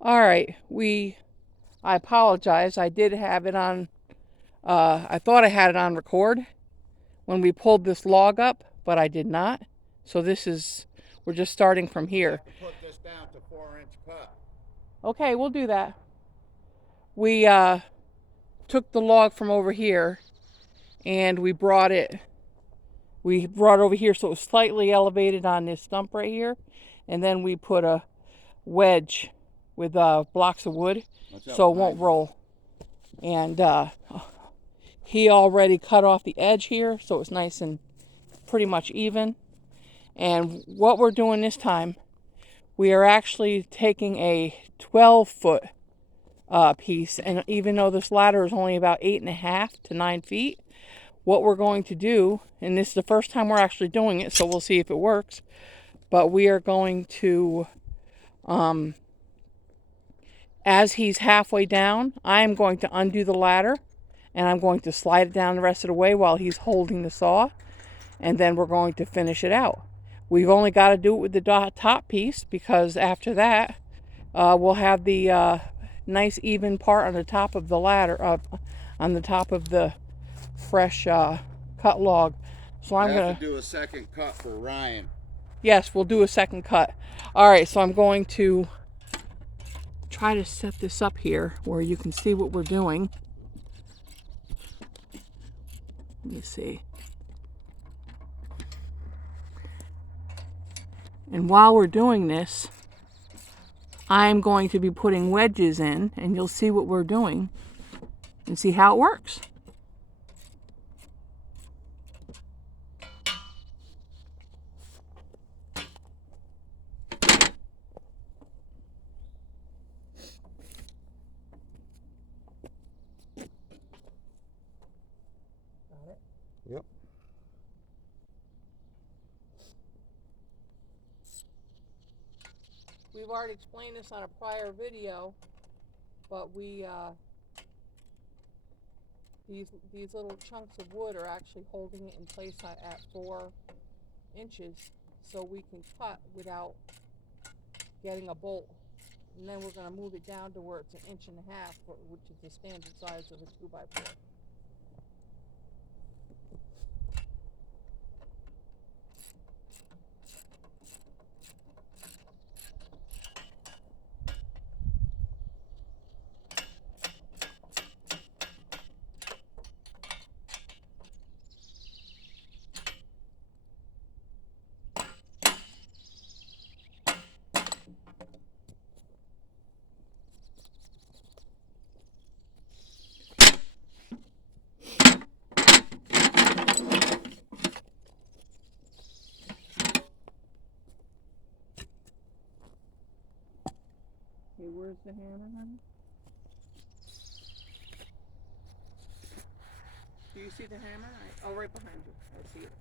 All right, I apologize. I did have it on, I thought I had it on record when we pulled this log up, but I did not. So we're just starting from here. Put this down to 4-inch cut. Okay, we'll do that. We took the log from over here and we brought it over here so it was slightly elevated on this stump right here. And then we put a wedge with blocks of wood so it won't roll. And he already cut off the edge here so it's nice and pretty much even. And what we're doing this time, we are actually taking a 12-foot piece, and even though this ladder is only about 8.5 to 9 feet, what we're going to do, and this is the first time we're actually doing it, so we'll see if it works, but we are going to, as he's halfway down, I'm going to undo the ladder, and I'm going to slide it down the rest of the way while he's holding the saw, and then we're going to finish it out. We've only got to do it with the top piece, because after that, we'll have the nice even part on the top of the ladder, on the top of the fresh cut log. So I'm going to do a second cut for Ryan. Yes, we'll do a second cut. All right, so I'm going to try to set this up here where you can see what we're doing. Let me see. And while we're doing this, I'm going to be putting wedges in, and you'll see what we're doing and see how it works. Got it? Yep. We've already explained this on a prior video, but these little chunks of wood are actually holding it in place at 4 inches, so we can cut without getting a bolt. And then we're going to move it down to where it's 1.5 inches, which is the standard size of a 2x4. Okay, where's the hammer, honey? Do you see the hammer? Oh, right behind you. I see it.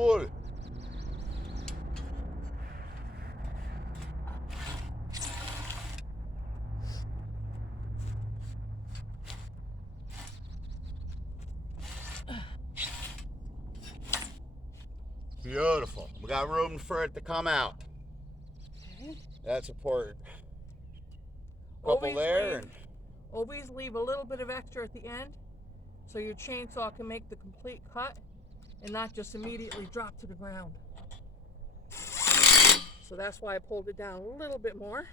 Full. Beautiful. We got room for it to come out. Okay. That's important. Couple there. Always leave a little bit of extra at the end so your chainsaw can make the complete cut and not just immediately drop to the ground. So that's why I pulled it down a little bit more.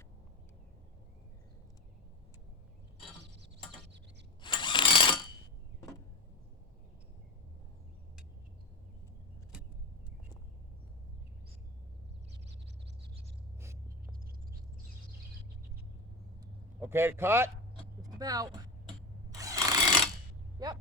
Okay, cut. Just about. Yep.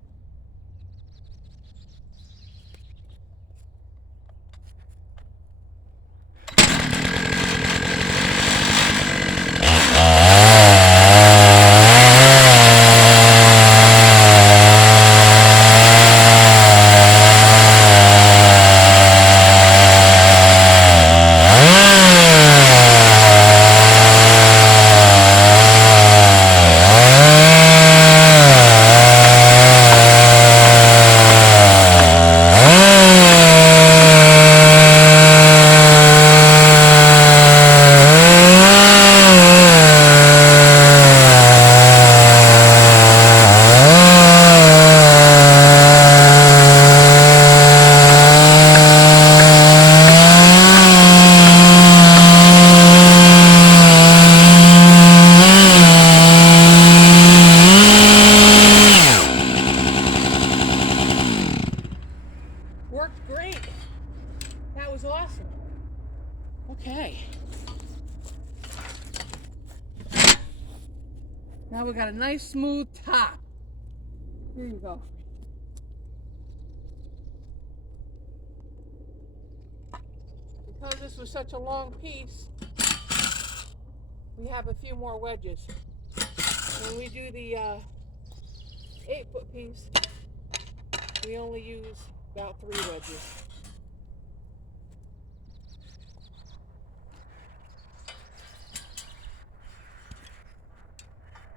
Worked great. That was awesome. Okay. Now we got a nice smooth top. Here you go. Because this was such a long piece, we have a few more wedges. When we do the 8-foot piece, we only use about 3 wedges.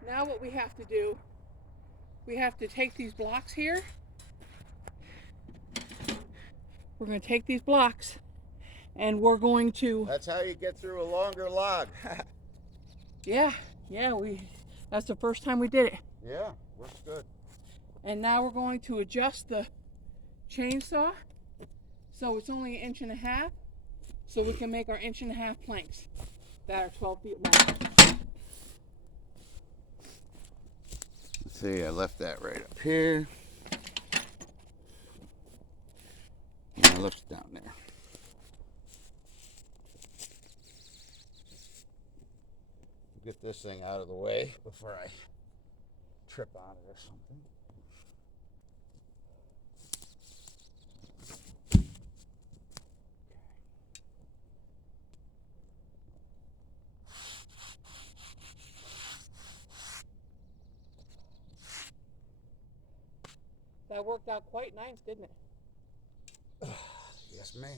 Now what we have to do, we have to take these blocks here. We're going to take these blocks and we're going to... That's how you get through a longer log. yeah, that's the first time we did it. Yeah, works good. And now we're going to adjust the chainsaw so it's only 1.5 inches, so we can make our 1.5 inch planks that are 12 feet long. Let's see, I left that right up here. And I left it down there. Get this thing out of the way before I trip on it or something. That worked out quite nice, didn't it? Yes, ma'am.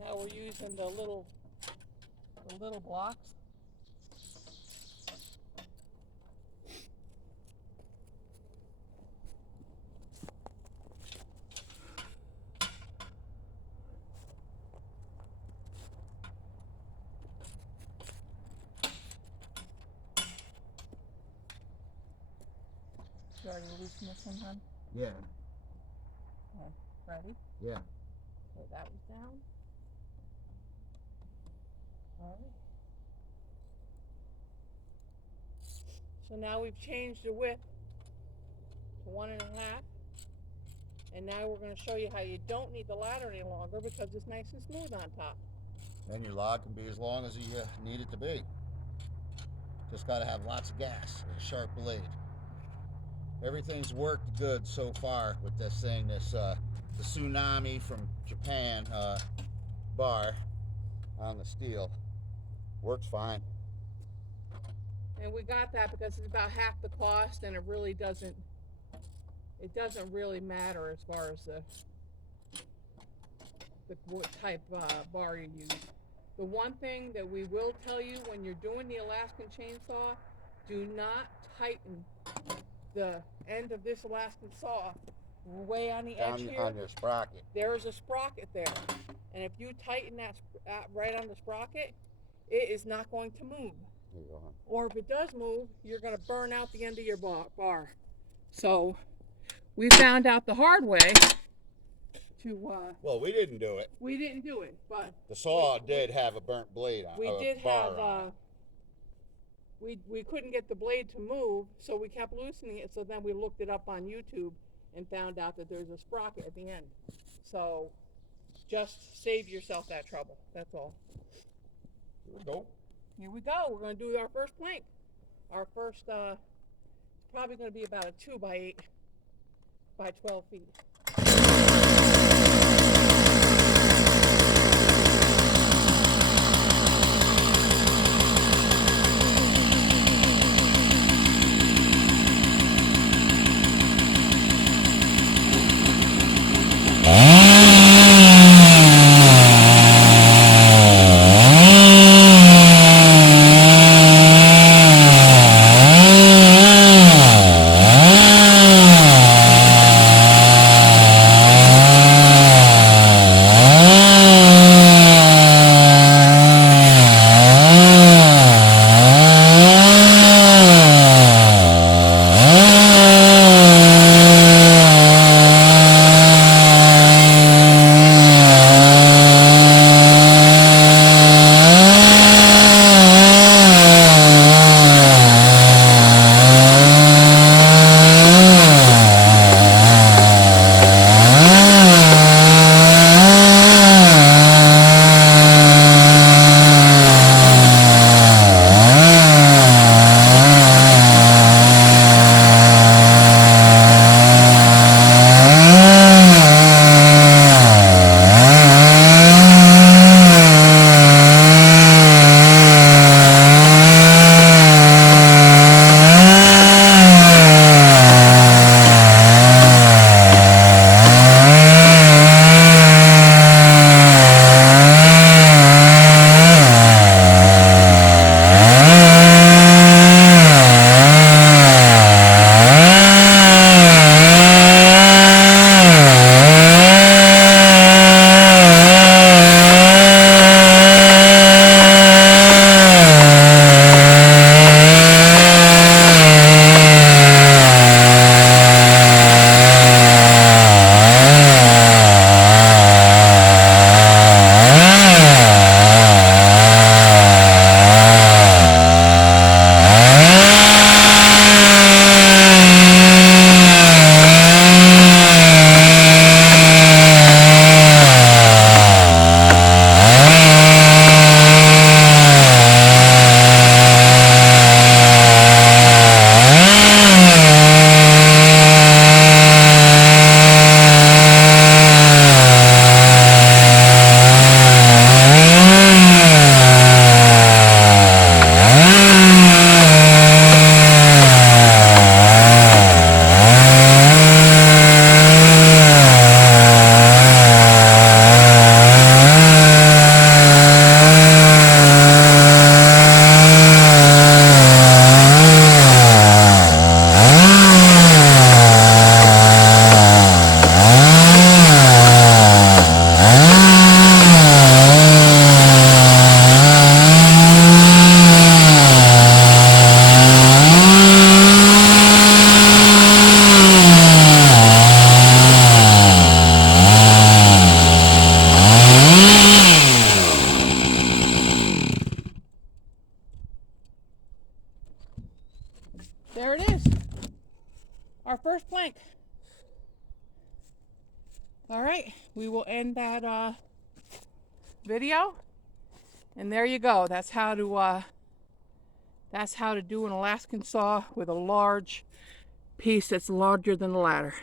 Now we're using the little blocks. You already releasing this one, hon? Yeah. Okay, ready? Yeah. Okay, that was down. All right. So now we've changed the width to 1.5. And now we're going to show you how you don't need the ladder any longer because it's nice and smooth on top. Then your log can be as long as you need it to be. Just got to have lots of gas and a sharp blade. everything's worked good so far with this thing. This the Tsunami from Japan bar on the steel works fine. And we got that because it's about half the cost, and it really doesn't. It doesn't really matter as far as what type bar you use. The one thing that we will tell you when you're doing the Alaskan chainsaw, do not tighten the end of this Alaskan saw way on the edge here. On your sprocket. There is a sprocket there, and if you tighten that right on the sprocket, it is not going to move. Or if it does move, you're going to burn out the end of your bar. So we found out the hard way to well, we didn't do it. We didn't do it, but the saw did have a burnt blade on. We did have we couldn't get the blade to move, so we kept loosening it. So then we looked it up on YouTube and found out that there's a sprocket at the end. So just save yourself that trouble. That's all. Here we go. Here we go. We're going to do our first plank. Our first, it's probably going to be about a 2 by 8 by 12 feet. There it is. Our first plank. All right, we will end that video. And there you go. That's how to do an Alaskan saw with a large piece that's larger than the ladder.